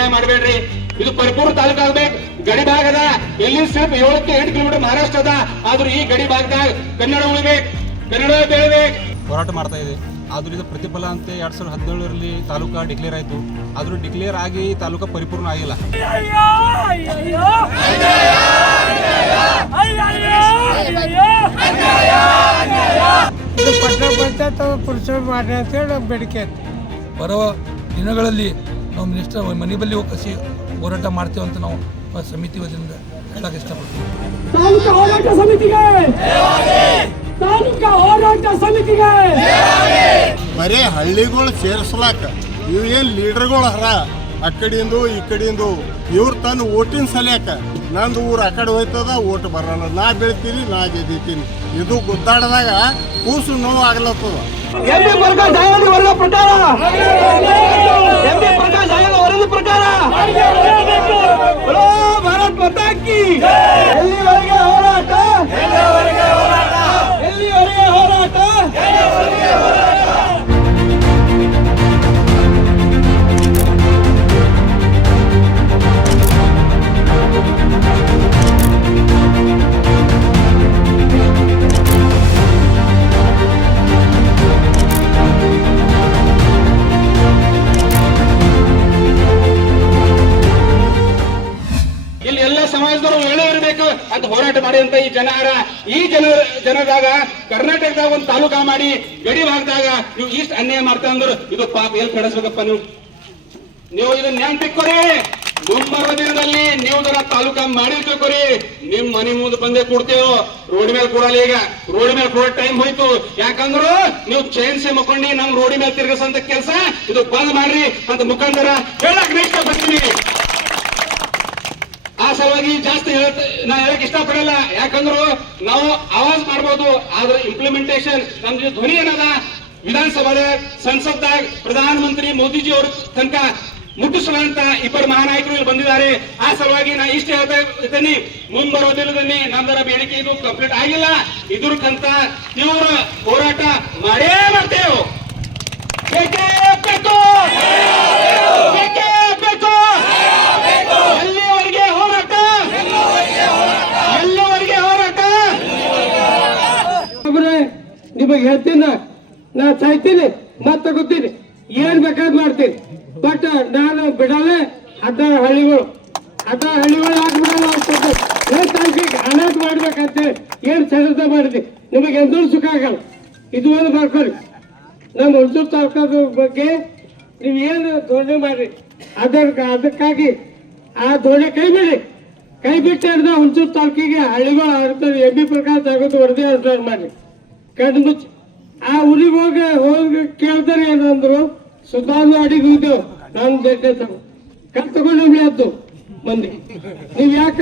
ಅನ್ಯಾಯ ಮಾಡಬೇಡ್ರಿ. ಇದು ಪರಿಪೂರ್ಣ ತಾಲೂಕು ಆಗ್ಬೇಕು. ಗಡಿ ಭಾಗದ ಎಲ್ಲಿ ಸ್ವಲ್ಪ ಏಳಕ್ಕೆ ಎಂಟು ಕಿಲೋಮೀಟರ್ ಮಹಾರಾಷ್ಟ್ರ ಅದ ಆದ್ರೂ ಈ ಗಡಿ ಭಾಗದಾಗ ಕನ್ನಡ ಉಳಿಬೇಕು. ಕನ್ನಡ ಬೆಳಿಬೇಕು. ಹೋರಾಟ ಮಾಡ್ತಾ ಇದೆ. ಆದ್ರೂ ಇದು ಪ್ರತಿಫಲ ಅಂತ ಎರಡ್ ಸಾವಿರದ ಹದಿನೇಳರಲ್ಲಿ ತಾಲೂಕಾ ಡಿಕ್ಲೇರ್ ಆಯಿತು. ಆದ್ರೂ ಡಿಕ್ಲೇರ್ ಆಗಿ ತಾಲೂಕಾ ಪರಿಪೂರ್ಣ ಆಗಿಲ್ಲ. ಪಟ್ಟ ಪಂಚಾಯತ್ ಪುರುಷ ಮಾಡಿ ಅಂತ ಹೇಳಿ ಬೇಡಿಕೆ ಬರುವ ದಿನಗಳಲ್ಲಿ ನಾವು ಮಿನಿಸ್ಟರ್ ಮನೆ ಬಳಿ ಕಸಿ ಹೋರಾಟ ಮಾಡ್ತೇವೆ ಅಂತ ನಾವು ಸಮಿತಿ ವತಿಯಿಂದ ಹೇಳಕ್ಕೆ ಇಷ್ಟಪಡ್ತೀವಿ. ತಾಲೂಕಾ ಹೋರಾಟ ಸಮಿತಿಗೆ! ತಾಲೂಕಾ ಹೋರಾಟ ಸಮಿತಿಗೆ! ಬರೀ ಹಳ್ಳಿಗಳು ಸೇರಿಸಲಾಕ ಇವು ಏನು ಲೀಡರ್ಗಳು ಹರ? ಆ ಕಡೆಯಿಂದ ಈ ಕಡೆಯಿಂದ ಇವ್ರು ತನ್ನ ಓಟಿನ ಸಲ್ಯಾಕ. ನಂದು ಊರು ಆ ಕಡೆ ಹೋಯ್ತದ ಓಟ್ ಬರಲ್ಲ. ನಾ ಬೆಳಿತೀನಿ ನಾ ಗೆದ್ದೀನಿ ಇದು ಗುದ್ದಾಡದಾಗ ಕೂಸು ನೋವು ಆಗ್ಲತ್ತದ. ಎಂ ಪಿ ಪ್ರಕಾಶ್ ಜಾಯಣ್ಣ ವರದಿ ಪ್ರಕಾರ ಎಂ ಪಿ ಪ್ರಕಾಶ್ ಜಾಯಣ್ಣ ಇಲ್ಲಿ ಎಲ್ಲ ಸಮಾಜದವರು ಒಳ್ಳೆ ಇರಬೇಕು ಅಂತ ಹೋರಾಟ ಮಾಡಿದಂತ ಈ ಜನರ, ಈ ಜನ ಜನದಾಗ ಕರ್ನಾಟಕದಾಗ ಒಂದು ತಾಲೂಕಾ ಮಾಡಿ, ಗಡಿ ಭಾಗದಾಗ ನೀವು ಇಷ್ಟು ಅನ್ಯಾಯ ಮಾಡ್ತಾ ಅಂದ್ರು ಇದು ಪಾಪ ಎಲ್ಲಿ ಕಡಿಸ್ಬೇಕಪ್ಪ ನೀವು? ನೀವು ಇದನ್ನ ತಿಕ್ಕೋರಿ ಮುಂಬರುವ ದಿನದಲ್ಲಿ ನೀವು ಜನ ತಾಲೂಕಾ ತಿಳ್ಕೊರಿ ನಿಮ್ ಮನೆ ಮುಂದೆ ಬಂದೇ ಕೊಡ್ತೇವೆ. ರೋಡ್ ಮೇಲೆ ಕೊಡಲ್ಲ ಈಗ. ರೋಡ್ ಮೇಲೆ ಕೊಡೋ ಟೈಮ್ ಹೋಯ್ತು. ಯಾಕಂದ್ರು ನೀವು ಚೈನ್ಸೆ ಮಕ್ಕೊಂಡಿ ನಮ್ ರೋಡಿ ಮೇಲೆ ತಿರ್ಗಸಂತ ಕೆಲಸ ಇದು ಬಂದ್ ಮಾಡ್ರಿ ಅಂತ ಮುಖಾಂತರ ಹೇಳಕ್ ನೆಕ್ಸ್ಟ್ ಆ ಸಲುವಾಗಿ ಜಾಸ್ತಿ ನಾ ಹೇಳಕ್ ಇಷ್ಟಪಡಲ್ಲ. ಯಾಕಂದ್ರು ನಾವು ಆವಾಜ್ ಮಾಡ್ಬೋದು, ಆದ್ರೆ ಇಂಪ್ಲಿಮೆಂಟೇಷನ್ ನಮ್ದು ಧ್ವನಿ ಏನದ? ವಿಧಾನಸಭಾದಾಗ ಸಂಸತ್ದಾಗ ಪ್ರಧಾನ ಮಂತ್ರಿ ಮೋದಿಜಿ ಅವ್ರ ತನಕ ಮುಟ್ಟಿಸುವಂತ ಇಬ್ಬರು ಮಹಾನಾಯಕರು ಇಲ್ಲಿ ಬಂದಿದ್ದಾರೆ. ಆ ಸಲುವಾಗಿ ನಾ ಇಷ್ಟ ಹೇಳ್ತಾ ಇದ್ದೀನಿ. ಮುಂಬರುವ ದಿನದಲ್ಲಿ ನಮ್ದರ ಬೇಡಿಕೆ ಇದು ಕಂಪ್ಲೀಟ್ ಆಗಿಲ್ಲ. ಇದ್ರಕ್ಕಂತ ತೀವ್ರ ಹೋರಾಟ ಮಾಡೇ ಮಾಡ್ತೇವೆ ಬೇಕೇ ಬೇಕು ಬೇಕೇ ಬೇಕು ಎಲ್ಲಿವರೆಗೆ ಹೋರಾಟ ಎಲ್ಲಿವರೆಗೆ ಹೋರಾಟ ಒಬ್ಬರೇ ನಿಮಗೆ ಹೇಳ್ತೀನಿ, ನಾ. ಸಾಯ್ತೀನಿ, ಮತ್ತೆ ತಗೋತೀನಿ. ಏನ್ ಬೇಕಾದ್ ಮಾಡ್ತೀನಿ. ಬಟ್ ನಾನು ಬಿಡಲ್ಲ, ಅದ ಹಳ್ಳಿಗಳು. ಅದ ಹಳ್ಳಿಗಳು ಆಗ್ಬಿಡಲ್ಲ ಅನಾಥ ಮಾಡ್ಬೇಕಂತ. ಏನ್ ಸಡತ ಮಾಡಿದ್ವಿ ನಿಮಗೆ ಎಂದೂ ಸುಖ ಆಗಲ್ಲ. ಇದು ಒಂದು ಬರ್ಕೊಳ್ಳಿ ನಮ್ಮ ಹುಡುಗರು ತಾಲೂಕದ ಬಗ್ಗೆ ನೀವು ಏನು ಧೋರಣೆ ಮಾಡ್ರಿ ಅದರ ಅದಕ್ಕಾಗಿ ಆ ಧೋರಣೆ ಕೈ ಬಿಡಿ. ಕೈ ಬಿಟ್ಟು ಹುಣಸೂರು ತಾಲೂಕಿಗೆ ಹಳ್ಳಿಗಳು ಆಡ್ತಾರೆ ಎಂ ಬಿ ಪ್ರಕಾಶ್ ಆಗೋದು ವರದಿ ಅನುಷ್ಠಾನ ಮಾಡಿ. ಕಣ್ಣು ಮುಚ್ಚಿ ಆ ಊರಿಗೆ ಹೋಗಿ ಹೋಗಿ ಕೇಳ್ತಾರೆ ಏನಂದ್ರು ಸುತಾನು ಅಡಿಗೆ ಹೋಗ್ತೇವೆ ನಾನು ಜಡ್ಡೆ ತಗೋ. ಕಲ್ ಮಂದಿ ನೀವು ಯಾಕ,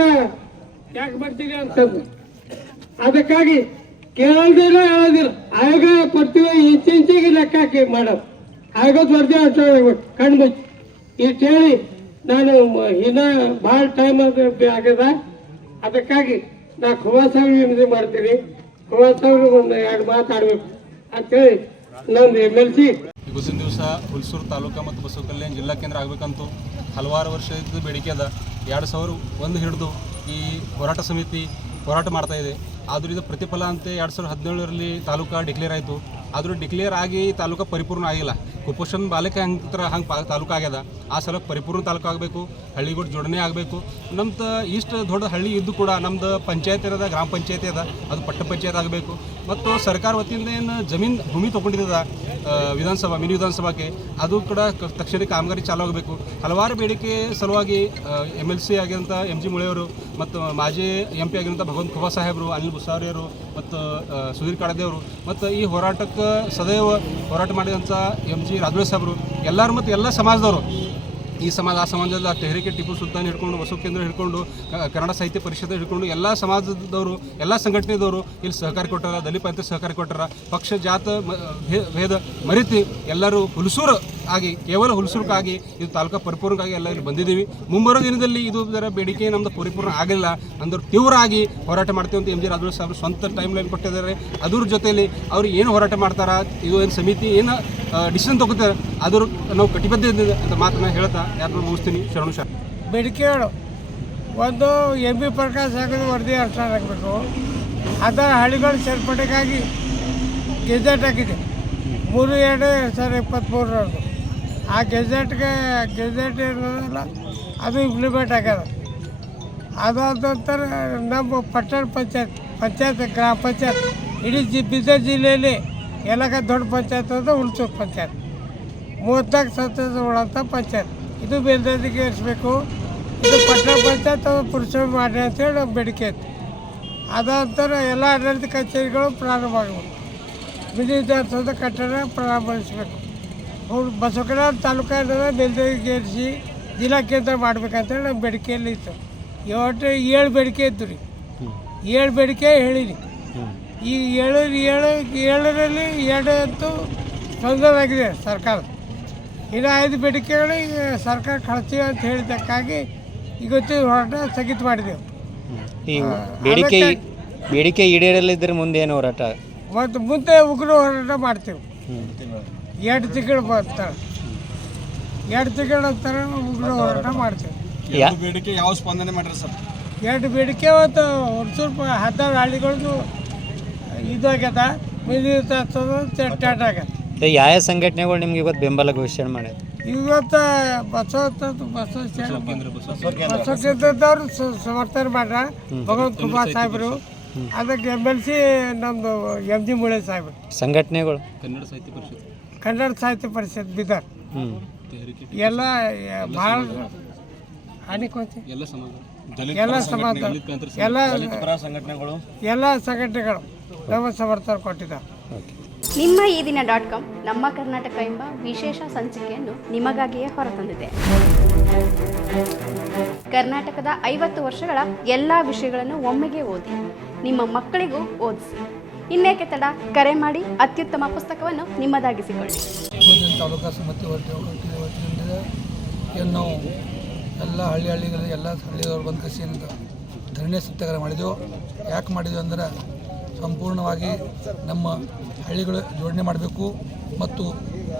ಯಾಕೆ ಬರ್ತೀರಿ ಅಂತಂದು ಅದಕ್ಕಾಗಿ ಕೇಳದಿಲ್ಲ ಹೇಳೋದಿಲ್ಲ. ಆಯೋಗ ಕೊಡ್ತೀವಿ ಇಂಚಿಂಚಿಗೆ ಲೆಕ್ಕ ಹಾಕಿ ಮಾಡೋದು ಆಯೋಗದ ವರದಿ ಅಂತ ಆಗ್ಬೇಕು ಕಣ್ಣು ಮುಚ್ಚಿ. ಇಷ್ಟು ಹೇಳಿ ನಾನು ಇನ್ನ ಭಾಳ ಟೈಮ್ ಅದು ಆಗ್ಯದ ಅದಕ್ಕಾಗಿ ನಾ ಸಾಹೇಬ್ ವಿನಂತಿ ಮಾಡ್ತೀನಿ. ಇವತ್ತಿನ ದಿವಸ ಹುಲ್ಸೂರು ತಾಲೂಕಾ ಮತ್ತು ಬಸವ ಕಲ್ಯಾಣ ಜಿಲ್ಲಾ ಕೇಂದ್ರ ಆಗಬೇಕಂತೂ ಹಲವಾರು ವರ್ಷದ ಬೇಡಿಕೆ ಅದ. ಎರಡು ಸಾವಿರ ಒಂದು ಹಿಡಿದು ಈ ಹೋರಾಟ ಸಮಿತಿ ಹೋರಾಟ ಮಾಡ್ತಾ ಇದೆ. ಆದರೂ ಇದು ಪ್ರತಿಫಲ ಅಂತ ಎರಡು ಸಾವಿರದ ಹದಿನೇಳರಲ್ಲಿ ತಾಲೂಕಾ ಡಿಕ್ಲೇರ್ ಆಯಿತು. ಆದರೂ ಡಿಕ್ಲೇರ್ ಆಗಿ ತಾಲೂಕು ಪರಿಪೂರ್ಣ ಆಗಿಲ್ಲ. ಕುಪೋಷಣ ಬಾಲಕ ಹಂಗೆ ಹಂಗೆ ಪಾ ತಾಲೂಕು ಆಗ್ಯದ. ಆ ಸಲಕ್ಕೆ ಪರಿಪೂರ್ಣ ತಾಲೂಕು ಆಗಬೇಕು, ಹಳ್ಳಿಗಳು ಜೋಡಣೆ ಆಗಬೇಕು. ನಮ್ದು ಇಷ್ಟು ದೊಡ್ಡ ಹಳ್ಳಿ ಇದ್ದು ಕೂಡ ನಮ್ದು ಪಂಚಾಯತ್ ಇರೋದ ಗ್ರಾಮ ಪಂಚಾಯತಿ ಅದ, ಅದು ಪಟ್ಟ ಪಂಚಾಯತ್ ಆಗಬೇಕು. ಮತ್ತು ಸರ್ಕಾರ ವತಿಯಿಂದ ಏನು ಜಮೀನು, ಭೂಮಿ ತೊಗೊಂಡಿದ್ದದ? ವಿಧಾನಸಭಾ, ಮಿನಿ ವಿಧಾನಸಭಾಕ್ಕೆ, ಅದು ಕೂಡ ತಕ್ಷಣ ಕಾಮಗಾರಿ ಚಾಲು ಆಗಬೇಕು ಹಲವಾರು ಬೇಡಿಕೆ ಸಲುವಾಗಿ ಎಂ ಎಲ್ ಸಿ ಆಗಿರೋಂಥ ಎಂ ಜಿ ಮುಳೆಯವರು ಮತ್ತು ಮಾಜಿ ಎಂ ಪಿ ಆಗಿರೋಂಥ ಭಗವಂತ ಖುಬಾ ಸಾಹೇಬರು, ಅನಿಲ್ ಬುಸಾರಿಯವರು ಮತ್ತು ಸುಧೀರ್ ಕಾಡದೇವರು ಮತ್ತು ಈ ಹೋರಾಟಕ್ಕೆ ಸದೈವ ಹೋರಾಟ ಮಾಡಿದಂಥ ಎಂ ಜಿ ರಾಘವೇಶ್ ಸಾಹೇಬರು, ಎಲ್ಲರೂ ಮತ್ತು ಎಲ್ಲ ಸಮಾಜದವರು ಈ ಸಮಾಜ, ಆ ಸಮಾಜದ ತೆಹರಿಕೆ ಟಿಪ್ಪು ಸುಲ್ತಾನ್ ಹಿಡ್ಕೊಂಡು ಬಸವ ಕೇಂದ್ರ ಹಿಡ್ಕೊಂಡು ಕನ್ನಡ ಸಾಹಿತ್ಯ ಪರಿಷತ್ ಹಿಡ್ಕೊಂಡು, ಎಲ್ಲ ಸಮಾಜದವರು, ಎಲ್ಲ ಸಂಘಟನೆದವರು ಇಲ್ಲಿ ಸಹಕಾರ ಕೊಟ್ಟಾರ, ದಲಿತ ಸಹಕಾರ ಕೊಟ್ಟಾರ. ಪಕ್ಷ, ಜಾತ ಭೇದ ಮರಿತಿ ಎಲ್ಲರೂ ಹುಲಸೂರು. ಆಗಿ ಕೇವಲ ಹುಲ್ಸುರ್ಕಾಗಿ, ಇದು ತಾಲೂಕಾ ಪರಿಪೂರ್ಣಕ್ಕಾಗಿ ಎಲ್ಲ ಇಲ್ಲಿ ಬಂದಿದ್ದೀವಿ. ಮುಂಬರುವ ದಿನದಲ್ಲಿ ಇದು ಇದರ ಬೇಡಿಕೆ ನಮ್ಮದು ಪರಿಪೂರ್ಣ ಆಗಲಿಲ್ಲ ಅಂದ್ರೆ ತೀವ್ರ ಆಗಿ ಹೋರಾಟ ಮಾಡ್ತೀವಿ ಅಂತ ಎಂ ಜಿ ರಾಜು ಸಾಹೇಬ್ ಸ್ವಂತ ಟೈಮ್ ಲೈನ್ ಕೊಟ್ಟಿದ್ದಾರೆ. ಅದ್ರ ಜೊತೆಯಲ್ಲಿ ಅವ್ರು ಏನು ಹೋರಾಟ ಮಾಡ್ತಾರ, ಇದು ಏನು ಸಮಿತಿ ಏನು ಡಿಸಿಷನ್ ತಗೋತಾರೆ, ಅದ್ರ ನಾವು ಕಟಿಬದ್ಧ ಅಂತ ಮಾತನ್ನ ಹೇಳ್ತಾ ಯಾರನ್ನ ಮುಗಿಸ್ತೀನಿ. ಶರಣು ಶಾ ಬೇಡಿಕೆ ಒಂದು ಎಂ ಬಿ ಪ್ರಕಾಶ್ ಆಗೋದು ವರದಿ ಅರ್ಥ ಆಗಬೇಕು. ಅದರ ಹಳ್ಳಿಗಳ ಸೇರ್ಪಡೆಗಾಗಿ ಗೆಜೆಟ್ ಆಗಿದೆ. ಮೂರು ಎರಡು ಎರಡು ಸಾವಿರದ ಇಪ್ಪತ್ತ್ಮೂರರದು ಆ ಗೆಜೆಟ್ಗೆ ಗೆಜೆಟ್ ಇರೋದಿಲ್ಲ, ಅದು ಇಂಪ್ಲಿಮೆಂಟ್ ಆಗ್ಯದ. ಅದಾದ ನಂತರ ನಮ್ಮ ಪಟ್ಟಣ ಪಂಚಾಯತ್ ಪಂಚಾಯತ್, ಗ್ರಾಮ ಪಂಚಾಯತ್, ಇಡೀ ಜಿ ಬೀದರ್ ಜಿಲ್ಲೆಯಲ್ಲಿ ಎಲ್ಲಕ ದೊಡ್ಡ ಪಂಚಾಯತ್ ಅಂದ್ರೆ ಹುಣಸೂರು ಪಂಚಾಯತ್. ಮೂವತ್ನಾಲ್ಕು ಸದಸ್ಯರುಗಳಂಥ ಪಂಚಾಯತ್. ಇದು ಮೇಲ್ದರ್ಜೆಗೆ ಏರಿಸಬೇಕು. ಇದು ಪಟ್ಟಣ ಪಂಚಾಯತ್ ಅದು ಪುರುಷರು ಮಾಡಿ ಅಂತೇಳಿ ನಮ್ಮ ಬೇಡಿಕೆ ಐತಿ. ಅದಾದ ನಂತರ ಎಲ್ಲ ಆಡಳಿತ ಕಚೇರಿಗಳು ಪ್ರಾರಂಭ ಆಗಬೇಕು. ಕಟ್ಟಡ ಪ್ರಾರಂಭಿಸಬೇಕು ಅವ್ರು ಬಸವಕರ ತಾಲೂಕಾದ ನೆಲದೇರಿಸಿ ಜಿಲ್ಲಾ ಕೇಂದ್ರ ಮಾಡ್ಬೇಕಂತೇಳಿ ನಮ್ಮ ಬೇಡಿಕೆಯಲ್ಲಿ ಇತ್ತು. ಇವತ್ತು ಏಳು ಬೇಡಿಕೆ ಇತ್ತು ರೀ. ಏಳು ಬೇಡಿಕೆ ಹೇಳಿರಿ. ಈ ಏಳು ಏಳು ಏಳರಲ್ಲಿ ಎರಡು ಅಂತೂ ತೊಂದರೆಯಾಗಿದೆ ಸರ್ಕಾರ. ಇನ್ನು ಐದು ಬೇಡಿಕೆಗಳು ಈಗ ಸರ್ಕಾರ ಕಳಿಸ್ತೀವಿ ಅಂತ ಹೇಳಿದ್ದಕ್ಕಾಗಿ ಇವತ್ತು ಹೋರಾಟ ಸ್ಥಗಿತ ಮಾಡಿದೆವು ಬೇಡಿಕೆ ಬೇಡಿಕೆ ಈಡೇರಲಿದ್ದರೆ ಮುಂದೆ ಏನು ಹೋರಾಟ? ಮತ್ತು ಮುಂದೆ ಉಗ್ರ ಹೋರಾಟ ಮಾಡ್ತೀವಿ. ಎರಡು ತಿಂಗಳು ಬರ್ತಾರೆ. ಎರಡು ತಿಂಗಳು ಅಂತಾರೆ ಉಗ್ರ ಹೋರಾಟ ಮಾಡ್ತೇವೆ ಬೇಡಿಕೆ ಯಾವ ಸ್ಪಂದನೆ ಮಾಡ್ರಿ ಸರ್? ಎರಡು ಬೇಡಿಕೆ ಮತ್ತು ಒಂದು ಸ್ವಲ್ಪ ಹದಿನಾರು ಹಳ್ಳಿಗಳದ್ದು ಇದಾಗ್ಯದ ಸ್ಟಾರ್ಟ್ ಆಗ್ಯದ. ಯಾವ ಸಂಘಟನೆಗಳು ನಿಮ್ಗೆ ಇವತ್ತು ಬೆಂಬಲ ಘೋಷಣೆ ಮಾಡ್ಯಾರ ಇವತ್ತು ಬಸವ ಬಸವ ಬಸವ ಕೇಂದ್ರದವ್ರು ಸ- ಸಮರ್ಥನೆ ಮಾಡ್ರ. ಭಗವಂತ ಕುಮಾರ್ ಸಾಹೇಬರು. ಅದಕ್ಕೆ ಎಂ ಎಲ್ ಸಿ ನಮ್ಮದು ಎಂ ಜಿ ಮುಳೆ ಸಾಹೇಬರು. ಸಂಘಟನೆಗಳು? ಕನ್ನಡ ಸಾಹಿತ್ಯ ಪರಿಷತ್. ಕನ್ನಡ ಸಾಹಿತ್ಯ ಪರಿಷತ್ ಬಿದರ್ ಎಲ್ಲ ಭಾಳ ಅನಿಕೋತಿ ಎಲ್ಲ ಸಮಾಜ ಎಲ್ಲ ಸಂಘಟನೆಗಳು ಎಲ್ಲ ಸಂಘಟನೆಗಳು. ನಮ್ಮ ಸಮರ್ಥನೆ ಕೊಟ್ಟಿದ್ದಾರೆ. ನಿಮ್ಮ ಈ ದಿನ ಡಾಟ್ ಕಾಮ್ ನಮ್ಮ ಕರ್ನಾಟಕ ಎಂಬ ವಿಶೇಷ ಸಂಚಿಕೆಯನ್ನು ನಿಮಗಾಗಿಯೇ ಹೊರತಂದಿದೆ. ಕರ್ನಾಟಕದ ಐವತ್ತು ವರ್ಷಗಳ ಎಲ್ಲ ವಿಷಯಗಳನ್ನು ಒಮ್ಮೆಗೆ ಓದಿ ನಿಮ್ಮ ಮಕ್ಕಳಿಗೂ ಓದಿಸಿ. ಇನ್ನೇಕೆ ತಡ? ಕರೆ ಮಾಡಿ ಅತ್ಯುತ್ತಮ ಪುಸ್ತಕವನ್ನು ನಿಮ್ಮದಾಗಿಸಿಕೊಳ್ಳಿ. ಏನು ನಾವು ಎಲ್ಲ ಹಳ್ಳಿ ಹಳ್ಳಿಗಳಲ್ಲಿ ಎಲ್ಲ ಹಳ್ಳಿಯವರು ಬಂದು ಕಸಿಯಿಂದ ಧರಣಿ ಸತ್ಯಾಗ್ರಹ ಮಾಡಿದೆವು. ಯಾಕೆ ಮಾಡಿದೆವು ಅಂದ್ರೆ ಸಂಪೂರ್ಣವಾಗಿ ನಮ್ಮ ಹಳ್ಳಿಗಳು ಜೋಡಣೆ ಮಾಡಬೇಕು ಮತ್ತು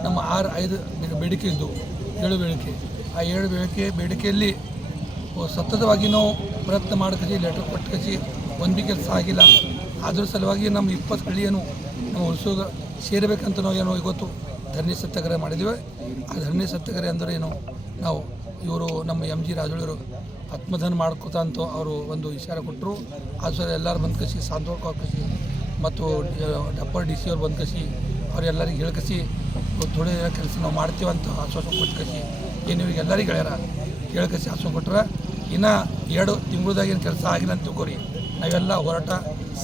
ನಮ್ಮ ಆರು ಐದು ಬೇಡಿಕೆ ಇದ್ದವು ಏಳು ಬೇಡಿಕೆ. ಆ ಏಳು ಬೇಡಿಕೆ, ಬೇಡಿಕೆಯಲ್ಲಿ ಸತತವಾಗಿ ನಾವು ಪ್ರಯತ್ನ ಮಾಡಕಸಿ ಲೆಟರ್ ಕೊಟ್ಟು ಕಸಿ ಒಂದು ಬಿ ಕೆಲಸ ಆಗಿಲ್ಲ. ಅದ್ರ ಸಲುವಾಗಿ ನಮ್ಮ ಇಪ್ಪತ್ತು ಹಳ್ಳಿಯನ್ನು ನಾವು ಉಳಿಸೋಗ ಸೇರಬೇಕಂತ ನಾವು ಏನೋ ಇವತ್ತು ಧರಣಿ ಸತ್ಯಾಗ್ರಹ ಮಾಡಿದ್ದೀವಿ. ಆ ಧರಣಿ ಸತ್ಯಾಗ್ರಹ ಅಂದರೆ ಏನು? ನಾವು ಇವರು ನಮ್ಮ ಎಂ ಜಿ ರಾಜುಳರು ಆತ್ಮದಾನ ಮಾಡ್ಕೋತ ಅಂತ ಅವರು ಒಂದು ವಿಚಾರ ಕೊಟ್ಟರು ಸಲ ಎಲ್ಲರೂ ಬಂದು ಕಸಿ, ಸಾಂತ್ವನ ಕಸಿ ಮತ್ತು ಡಪ್ಪರ್ ಡಿ ಸಿ ಅವ್ರು ಬಂದು ಕಸಿ ಅವರೆಲ್ಲರಿಗೆ ಹೇಳ್ಕಸಿ ಥೋಡೆ ಕೆಲಸ ನಾವು ಮಾಡ್ತೀವಂತ ಆಶ್ವಾಸ ಕೊಟ್ಟು ಕಸಿ, ಏನು ಇವ್ರಿಗೆ ಎಲ್ಲರಿಗೆ ಹೇಳ್ಯಾರ? ಹೇಳ್ಕಸಿ ಆಶ್ವಾಸ ಕೊಟ್ರೆ. ಇನ್ನು ಎರಡು ತಿಂಗಳದಾಗ ಏನು ಕೆಲಸ ಆಗಿಲ್ಲ ಅಂತ ತಿಳ್ಕೊರಿ. ನಾವೆಲ್ಲ ಹೋರಾಟ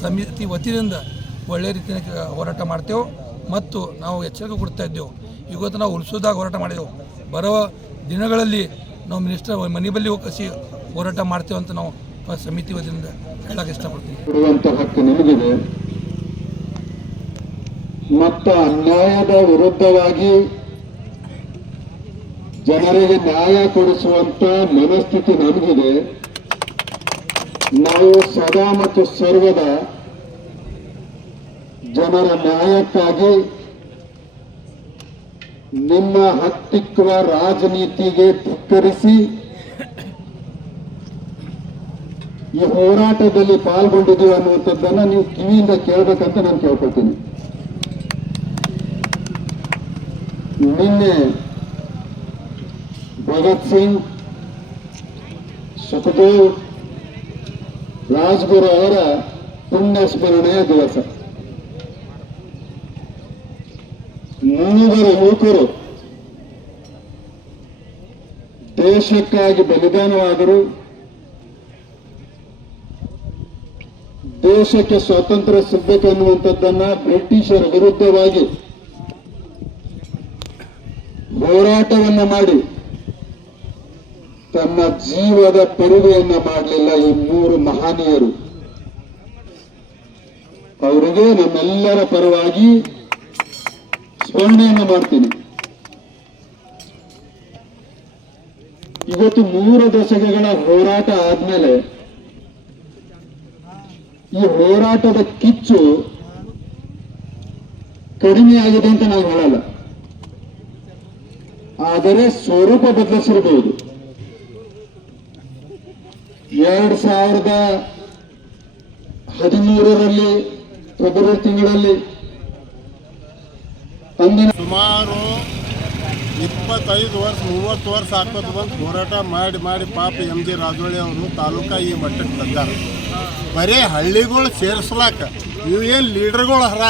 ಸಮಿತಿ ವತಿಯಿಂದ ಒಳ್ಳೆ ರೀತಿಯ ಹೋರಾಟ ಮಾಡ್ತೇವೆ ಮತ್ತು ನಾವು ಎಚ್ಚರಿಕೆ ಕೊಡ್ತಾ ಇದ್ದೇವೆ. ಇವತ್ತು ನಾವು ಉಳಿಸೋದಾಗ ಹೋರಾಟ ಮಾಡಿದೆವು. ಬರೋ ದಿನಗಳಲ್ಲಿ ನಾವು ಮಿನಿಸ್ಟರ್ ಮನೆ ಬಳಿ ಕಸಿ ಹೋರಾಟ ಮಾಡ್ತೇವೆ ಅಂತ ನಾವು ಸಮಿತಿ ವತಿಯಿಂದ ಹೇಳಕ್ಕೆ ಇಷ್ಟಪಡ್ತೀವಿ ಹಕ್ಕು ಮತ್ತು ಅನ್ಯಾಯದ ವಿರುದ್ಧವಾಗಿ ಜನರಿಗೆ ನ್ಯಾಯ ಕೊಡಿಸುವಂತ ಮನಸ್ಥಿತಿ ನಮಗಿದೆ. ನಾವು ಸದಾ ಮತ್ತು ಸರ್ವದ ಜನರ ನ್ಯಾಯಕ್ಕಾಗಿ ನಿಮ್ಮ ಹತ್ತಿಕ್ಕುವ ರಾಜನೀತಿಗೆ ಧಿಕ್ಕರಿಸಿ ಈ ಹೋರಾಟದಲ್ಲಿ ಪಾಲ್ಗೊಂಡಿದ್ದೀವಿ ಅನ್ನುವಂಥದ್ದನ್ನ ನೀವು ಕಿವಿಯಿಂದ ಕೇಳಬೇಕಂತ ನಾನು ಕೇಳ್ಕೊಳ್ತೀನಿ. ನಿನ್ನೆ ಭಗತ್ ಸಿಂಗ್, ಸುಖದೇವ್ ರಾಜ್ಗುರು ಅವರ ಪುಣ್ಯ ಸ್ಮರಣೆಯ ದಿವಸ. ಮೂವರು ಯುವಕರು ದೇಶಕ್ಕಾಗಿ ಬಲಿದಾನವಾದರು. ದೇಶಕ್ಕೆ ಸ್ವಾತಂತ್ರ್ಯ ಸಿಗಬೇಕನ್ನುವಂಥದ್ದನ್ನ ಬ್ರಿಟಿಷರ ವಿರುದ್ಧವಾಗಿ ಹೋರಾಟವನ್ನ ಮಾಡಿ ತನ್ನ ಜೀವದ ಪೆರುವೆಯನ್ನ ಮಾಡಲಿಲ್ಲ ಈ ಮೂರು ಮಹನೀಯರು. ಅವರಿಗೆ ನಮ್ಮೆಲ್ಲರ ಪರವಾಗಿ ಸ್ಮರಣೆಯನ್ನು ಮಾಡ್ತೀನಿ. ಇವತ್ತು ಮೂರು ದಶಕಗಳ ಹೋರಾಟ ಆದ್ಮೇಲೆ ಈ ಹೋರಾಟದ ಕಿಚ್ಚು ಕಡಿಮೆ ಆಗಿದೆ ಅಂತ ನಾವು ಹೇಳಲ್ಲ. ಆದರೆ ಸ್ವರೂಪ ಬದಲಿಸಿರಬಹುದು ಎರಡ್ ಸಾವಿರದ ಹದಿಮೂರರಲ್ಲಿ, ಫೆಬ್ರವರಿ ತಿಂಗಳಲ್ಲಿ ಅಂದಿನ ಸುಮಾರು ಇಪ್ಪತ್ತೈದು ವರ್ಷ, ಮೂವತ್ತು ವರ್ಷ ಹಾಕೋದು ಬಂದು ಹೋರಾಟ ಮಾಡಿ ಮಾಡಿ ಪಾಪ ಎಂ ಜಿ ರಾಜೋಳಿ ಅವರು ತಾಲೂಕಾ ಈ ಮಟ್ಟಕ್ಕೆ ತಂದಾರ ಬರೀ ಹಳ್ಳಿಗಳು ಸೇರಿಸ್ಲಾಕ ಏನು ಲೀಡರ್ಗಳು ಹರ?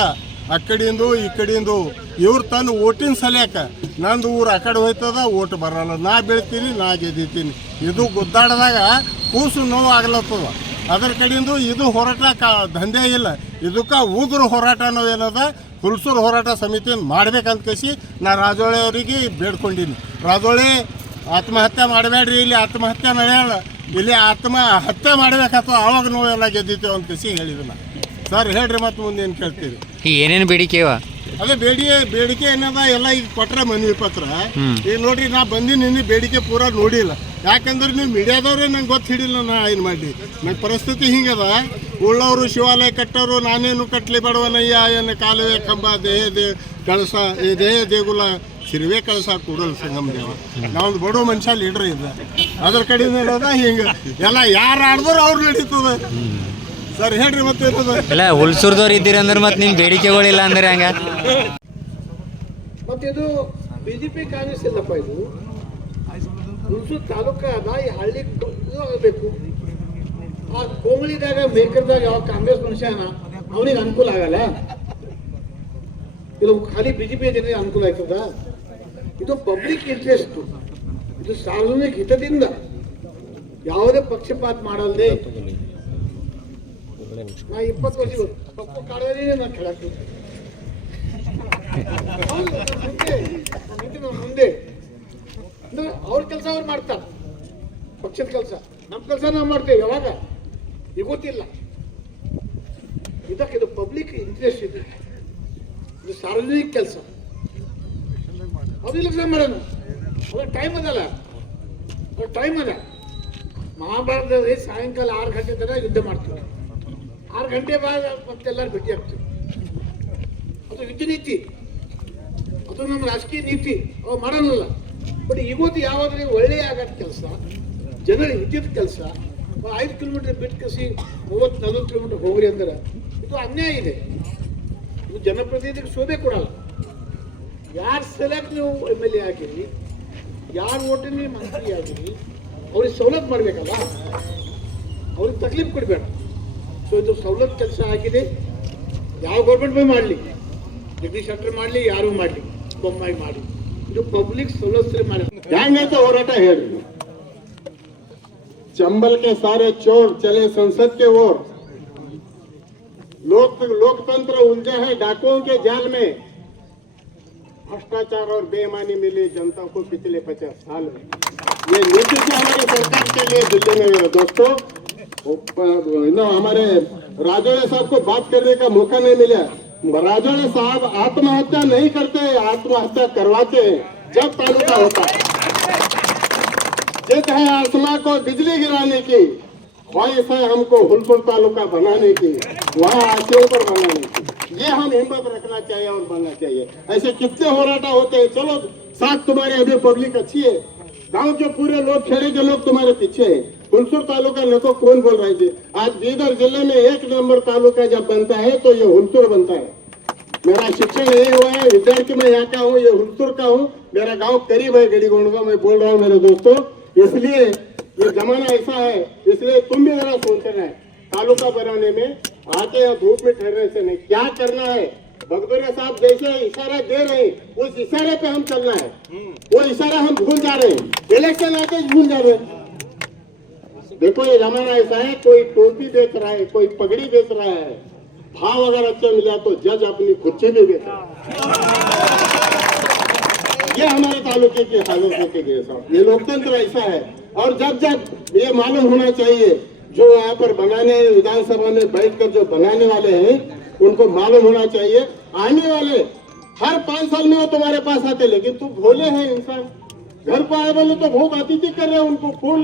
ಆ ಕಡೆಯಿಂದ ಈ ಕಡೆಯಿಂದ ಇವ್ರು ತನ್ನ ಓಟಿನ ಸಲ್ಯಾಕ ನಂದು ಊರು ಆ ಕಡೆ ಹೋಯ್ತದ, ಓಟ್ ಬರಲ್ಲ. ನಾ ಬೆಳಿತೀನಿ, ನಾ ಗೆದ್ದಿತೀನಿ ಇದು ಗುದ್ದಾಡದಾಗ ಕೂಸು ನೋವು ಆಗ್ಲತ್ತದ ಅದರ ಕಡೆಯಿಂದ ಇದು ಹೋರಾಟ ಕ ದಂಧೆ ಇಲ್ಲ. ಇದಕ್ಕೆ ಉಗ್ರ ಹೋರಾಟ ಅನ್ನೋದು ಏನದ? ಹುಲ್ಸೂರು ಹೋರಾಟ ಸಮಿತಿಯನ್ನು ಮಾಡ್ಬೇಕಂತ ಕಸಿ ನಾ ರಾಜೋಳಿ ಅವರಿಗೆ ಬೇಡ್ಕೊಂಡಿನಿ. ರಾಜೋಳಿ, ಆತ್ಮಹತ್ಯೆ ಮಾಡಬೇಡ್ರಿ, ಇಲ್ಲಿ ಆತ್ಮಹತ್ಯೆ ನಡೆಯೋಣ ಇಲ್ಲಿ ಆತ್ಮಹತ್ಯೆ ಮಾಡ್ಬೇಕಾಯ್ತು ಅವಾಗ ನೋವೆಲ್ಲ ಗೆದ್ದಿತ್ತೇವೆ ಅಂತ ಕಸಿ ಹೇಳಿದ್ರು ಸರ್ ಹೇಳ್ರಿ ಮತ್ತೆ ಮುಂದೇನು ಕೇಳ್ತೀರಿ. ಏನೇನು ಬೇಡಿಕೆ ಅವ ಅದೇ ಬೇಡಿಕೆ ಬೇಡಿಕೆ ಏನದ? ಎಲ್ಲ ಈಗ ಕೊಟ್ರೆ ಮನವಿ ಪತ್ರ. ಈಗ ನೋಡ್ರಿ ನಾ ಬಂದಿ ನಿನ್ನೆ ಬೇಡಿಕೆ ಪೂರ ನೋಡಿಲ್ಲ. ಯಾಕಂದ್ರೆ ನೀವು ಮೀಡಿಯಾದವ್ರೆ ನಂಗೆ ಗೊತ್ತು ಹಿಡಿಲ್ಲ ನಾ ಏನು ಮಾಡಿ ನಂಗೆ ಪರಿಸ್ಥಿತಿ ಹಿಂಗದ. ಉಳ್ಳವರು ಶಿವಾಲಯ ಕಟ್ಟೋರು ನಾನೇನು ಕಟ್ಲಿ ಬಡವನಯ್ಯ ಏನು ಕಾಲುವೆ ಕಂಬ ದೇಹ ದೇ ಕಳಸ ಈ ದೇಹ ದೇಗುಲ ಸಿರಿವೆ ಕಳಸ ಕೂಡಲ್ ಸಂಗಮ ದೇವ. ನಾವೊಂದು ಬಡವ ಮನುಷ್ಯ ಲೀಡ್ರ್ ಇದ್ದ. ಅದ್ರ ಕಡೆ ಹೇಳೋದ ಹಿಂಗೆ. ಎಲ್ಲ ಯಾರು ಆಡಿದ್ರು ಅವ್ರು ನಡೀತದ. ಸರ್ ಹೇಳ್ರಿ ಮತ್ತೆ ಇಲ್ಲ ಹುಲ್ಸೂರ್ದವ್ರು ಇದ್ದೀರಿ ಅಂದ್ರೆ ಮತ್ತೆ ನಿಮ್ಮ ಬೇಡಿಕೆಗಳಿಲ್ಲ ಅಂದ್ರೆ ಹಂಗ? ಮತ್ತೆ ಇದು ಬಿಜೆಪಿ ಕಾಂಗ್ರೆಸ್ ಇಲ್ಲಪ್ಪ ಇದು. ಹುಣಸೂರು ತಾಲೂಕಾದ ಈ ಹಳ್ಳಿ ಆಗಬೇಕು. ಆ ಕೋಮಳಿದಾಗ ಮೇಕರ್ದಾಗ ಯಾವ ಕಾಂಗ್ರೆಸ್ ಮನುಷ್ಯನ ಅವನಿಗೆ ಅನುಕೂಲ ಆಗಲ್ಲ? ಇದು ಖಾಲಿ ಬಿಜೆಪಿ ಜನರಿಗೆ ಅನುಕೂಲ ಆಯ್ತದ ಇದು ಪಬ್ಲಿಕ್ ಇಂಟ್ರೆಸ್ಟ್ ಇದು ಸಾರ್ವಜನಿಕ ಹಿತದಿಂದ ಯಾವುದೇ ಪಕ್ಷಪಾತ ನಾ ಇಪ್ಪತ್ತು ವರ್ಷ ಮುಂದೆ ಅಂದ್ರೆ ಅವ್ರ ಕೆಲಸ ಅವ್ರು ಮಾಡ್ತಾರೆ ಪಕ್ಷದ ಕೆಲಸ ನಮ್ಮ ಕೆಲಸ ನಾವು ಮಾಡ್ತೇವೆ ಯಾವಾಗ ಈಗ ಗೊತ್ತಿಲ್ಲ ಇದಕ್ಕೆ ಇದು ಪಬ್ಲಿಕ್ ಇಂಟ್ರೆಸ್ಟ್ ಇದೆ ಇದು ಸಾರ್ವಜನಿಕ ಕೆಲಸ ಅವ್ರ ಇಲ್ಲ ಮಾಡೋಣ ಅದ್ರ ಟೈಮ್ ಅದಲ್ಲ ಅವ್ರ ಟೈಮ್ ಅದ ಮಹಾಭಾರತದಲ್ಲಿ ಸಾಯಂಕಾಲ ಆರು ಗಂಟೆ ತನಕ ಯುದ್ಧ ಮಾಡ್ತೀವಿ ಆರು ಗಂಟೆ ಬಾದ ಮತ್ತೆಲ್ಲರೂ ಭೇಟಿ ಆಗ್ತೀವಿ. ಅದು ಯುದ್ಧ ನೀತಿ. ಅದು ನಮ್ಮ ರಾಜಕೀಯ ನೀತಿ. ಅವು ಮಾಡೋಣಲ್ಲ ಬಟ್ ಇವತ್ತು ಯಾವಾಗಲೂ ಒಳ್ಳೆಯ ಆಗದ ಕೆಲಸ, ಜನರ ಹಿತದ ಕೆಲಸ ಐದು ಕಿಲೋಮೀಟರ್ ಬಿಟ್ಟು ಕಸಿ ಮೂವತ್ತು, ನಲ್ವತ್ತು ಕಿಲೋಮೀಟರ್ ಹೋಗ್ರಿ ಅಂದ್ರೆ ಇದು ಅನ್ಯಾಯ ಇದೆ. ಇದು ಜನಪ್ರತಿನಿಧಿಗೆ ಶೋಭೆ ಕೊಡಲ್ಲ. ಯಾರು ಸೆಲೆಕ್ಟ್ ನೀವು ಎಂ ಎಲ್ ಎ ಆಗಿರಿ, ಯಾರು ಓಟಿನ ಮಂತ್ರಿ ಆಗಿರಿ, ಅವ್ರಿಗೆ ಸವಲತ್ತು ಮಾಡಬೇಕಲ್ಲ? ಅವ್ರಿಗೆ ತಕ್ಲೀಫ್ ಕೊಡಬೇಡ. ಸೊ ಇದು ಸವಲತ್ತು ಕೆಲಸ ಆಗಿದೆ ಯಾವ ಗೌರ್ಮೆಂಟ್ ಬೈ ಮಾಡಲಿ ಜಗದೀಶ್ ಶೆಟ್ಟರ್ ಮಾಡಲಿ ಯಾರು ಮಾಡಲಿ ಬೊಮ್ಮಾಯಿ ಮಾಡಿ ಇದು ಪಬ್ಲಿಕ್ ಸವಲತ್ತು ಮಾಡಿ ಹೆಂಗೈತೆ ಹೋರಾಟ ಹೇಳ್ರಿ चंबल के सारे चोर चले संसद के ओर लोक लोकतंत्र उलझे हैं डाकुओं के जाल में भ्रष्टाचार और बेईमानी मिली जनता को पिछले पचास साल में ये नीति से हमारी सरकार के लिए दिल्ली में दोस्तों नो, हमारे राजौड़े साहब को बात करने का मौका नहीं मिला। राजौड़े साहब आत्महत्या नहीं करते, आत्महत्या करवाते हैं, जब तालुका होता है। जिद है आसमा को बिजली गिराने की ख्वाहिश है हमको हुलपुर तालुका बनाने की, वहाँ आशयों पर बनाने की। ये हम हिम्मत रखना चाहिए और बनना चाहिए। ऐसे कितने होराटा होते हैं, चलो, साथ तुम्हारे अभी पब्लिक अच्छी है। गाँव के पूरे लोग खेड़े के लोग तुम्हारे पीछे है। हुलसुर तालुका देखो कौन बोल रहे थे आज बीदर ज़िले में एक नंबर तालुका जब बनता है तो ये हुलसुर बनता है। मेरा शिक्षण यही हुआ है, विद्यार्थी मैं यहाँ का हूँ, ये हुलसुर का हूँ। मेरा गाँव करीब है गड़ीगोंड का मैं बोल रहा हूँ मेरे दोस्तों। इसलिए ये जमाना ऐसा है, इसलिए तुम भी जरा सोचना है, तालुका बनाने में आते या धूप में ठहरने से नहीं। क्या करना है? भगदुरिया साहब जैसे इशारा दे रहे हैं, उस इशारे पे हम चलना है। वो इशारा हम भूल जा रहे हैं। इलेक्शन आके भूल जा रहे हैं। देखो, ये जमाना ऐसा है, कोई टोपी बेच रहा है, कोई पगड़ी बेच रहा है। भाव अगर अच्छा मिला तो जज अपनी खुर्ची भी बेच रहा है। ये हमारे तालुके की हालत होती साहब ये लोकतंत्र ऐसा है। और जब जब ये मालूम होना चाहिए, जो यहाँ पर बनाने, विधानसभा में बैठकर जो बनाने वाले हैं उनको मालूम होना चाहिए। आने वाले हर पाँच साल में वो तुम्हारे पास आते लेकिन तुम भोले हैं इंसान। घर पर आए बोले तो बहुत अतिथि कर रहे हैं उनको फूल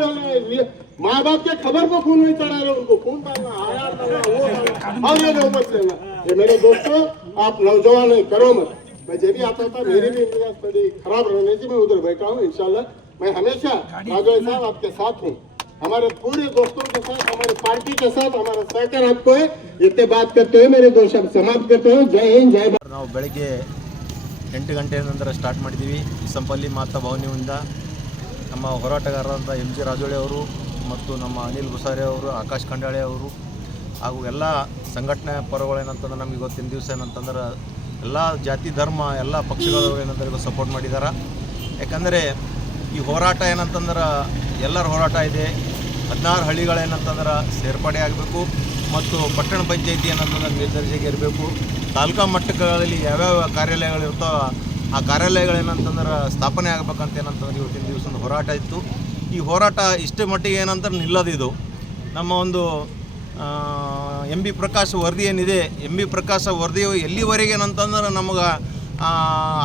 माँ बाप के खबर को खून नहीं चढ़ा रहे उनको खून डालना आया वो और ये नौबत लेना। ये मेरे दोस्तों आप नौजवान है करो मत। मैं जब भी आता था मेरी भी थोड़ी खराब रहने से मैं उधर बैठा हूँ इंशाल्लाह। मैं हमेशा राजू साहब आपके साथ हूँ। हमारे पूरे दोस्तों के साथ हमारे पार्टी के साथ हमारा सहकार आपको है इतने बात करते हुए मेरे दो शब्द समाप्त करते हुए जय हिंद जय भारत ನಾವು ಬೆಳಗ್ಗೆ ಎಂಟು ಗಂಟೆಯ ನಂತರ ಸ್ಟಾರ್ಟ್ ಮಾಡಿದ್ದೀವಿ ಸಂಪಲ್ಲಿ ಮಾತಾ ಭವನಿಯಿಂದ ನಮ್ಮ ಹೋರಾಟಗಾರರಾದ ಎಂ ಜಿ ರಾಜೋಳಿ ಅವರು ಮತ್ತು ನಮ್ಮ ಅನಿಲ್ ಗುಸಾರಿ ಅವರು ಆಕಾಶ್ ಖಂಡಾಳೆ ಅವರು ಹಾಗೂ ಎಲ್ಲ ಸಂಘಟನೆ ಪರಗಳೇನಂತಂದ್ರೆ ನಮಗೆ ಇವತ್ತಿನ ದಿವಸ ಏನಂತಂದ್ರೆ ಎಲ್ಲ ಜಾತಿ ಧರ್ಮ ಎಲ್ಲ ಪಕ್ಷಗಳವರು ಏನಂದ್ರೆ ಇವತ್ತು ಸಪೋರ್ಟ್ ಮಾಡಿದ್ದಾರೆ ಯಾಕಂದರೆ ಈ ಹೋರಾಟ ಏನಂತಂದ್ರೆ ಎಲ್ಲರ ಹೋರಾಟ ಇದೆ ಹದಿನಾರು ಹಳ್ಳಿಗಳೇನಂತಂದ್ರೆ ಸೇರ್ಪಡೆ ಆಗಬೇಕು ಮತ್ತು ಪಟ್ಟಣ ಪಂಚಾಯತಿ ಏನಂತಂದ್ರೆ ಮೇಲ್ದರ್ಜೆಗೆ ಇರಬೇಕು. ತಾಲೂಕಾ ಮಟ್ಟಗಳಲ್ಲಿ ಯಾವ್ಯಾವ ಕಾರ್ಯಾಲಯಗಳಿರ್ತಾವ ಆ ಕಾರ್ಯಾಲಯಗಳೇನಂತಂದ್ರೆ ಸ್ಥಾಪನೆ ಆಗಬೇಕಂತ ಏನಂತಂದ್ರೆ ಇವತ್ತಿನ ದಿವಸ ಒಂದು ಹೋರಾಟ ಇತ್ತು. ಈ ಹೋರಾಟ ಇಷ್ಟೇ ಮಟ್ಟಿಗೆ ಏನಂತಂದ್ರೆ ನಿಲ್ಲದಿದು ನಮ್ಮ ಒಂದು ಎಂ ಬಿ ಪ್ರಕಾಶ್ ವರದಿ ಏನಿದೆ, ಎಂ ಬಿ ಪ್ರಕಾಶ ವರದಿ ಎಲ್ಲಿವರೆಗೆ ಏನಂತಂದ್ರೆ ನಮಗೆ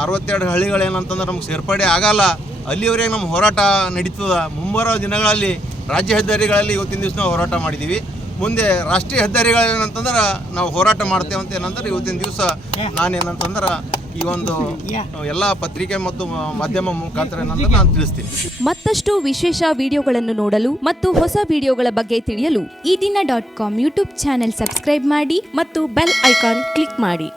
ಅರವತ್ತೆರಡು ಹಳ್ಳಿಗಳೇನಂತಂದ್ರೆ ನಮ್ಗೆ ಸೇರ್ಪಡೆ ಆಗಲ್ಲ. ಅಲ್ಲಿವರೆಗೆ ನಮ್ಮ ಹೋರಾಟ ನಡೀತದ. ಮುಂಬರೋ ದಿನಗಳಲ್ಲಿ ರಾಜ್ಯ ಹೆದ್ದಾರಿಗಳಲ್ಲಿ ಇವತ್ತಿನ ದಿವಸ ನಾವು ಹೋರಾಟ ಮಾಡಿದ್ದೀವಿ ಮುಂದೆ ರಾಷ್ಟ್ರೀಯ ಹೆದ್ದಾರಿಗಳೇನಂತಂದ್ರೆ ನಾವು ಹೋರಾಟ ಮಾಡ್ತೇವೆ ಅಂತ ಏನಂದ್ರೆ ಇವತ್ತಿನ ದಿವಸ ನಾನೇನಂತಂದ್ರೆ ಈ ಒಂದು ಎಲ್ಲ ಪತ್ರಿಕೆ ಮತ್ತು ಮಾಧ್ಯಮ ಮುಖಾಂತರ ನಾನು ತಿಳಿಸ್ತೀನಿ. ಮತ್ತಷ್ಟು ವಿಶೇಷ ವಿಡಿಯೋಗಳನ್ನು ನೋಡಲು ಮತ್ತು ಹೊಸ ವಿಡಿಯೋಗಳ ಬಗ್ಗೆ ತಿಳಿಯಲು Ee Dina dot com YouTube channel subscribe ಮಾಡಿ ಮತ್ತು ಬೆಲ್ ಐಕಾನ್ ಕ್ಲಿಕ್ ಮಾಡಿ.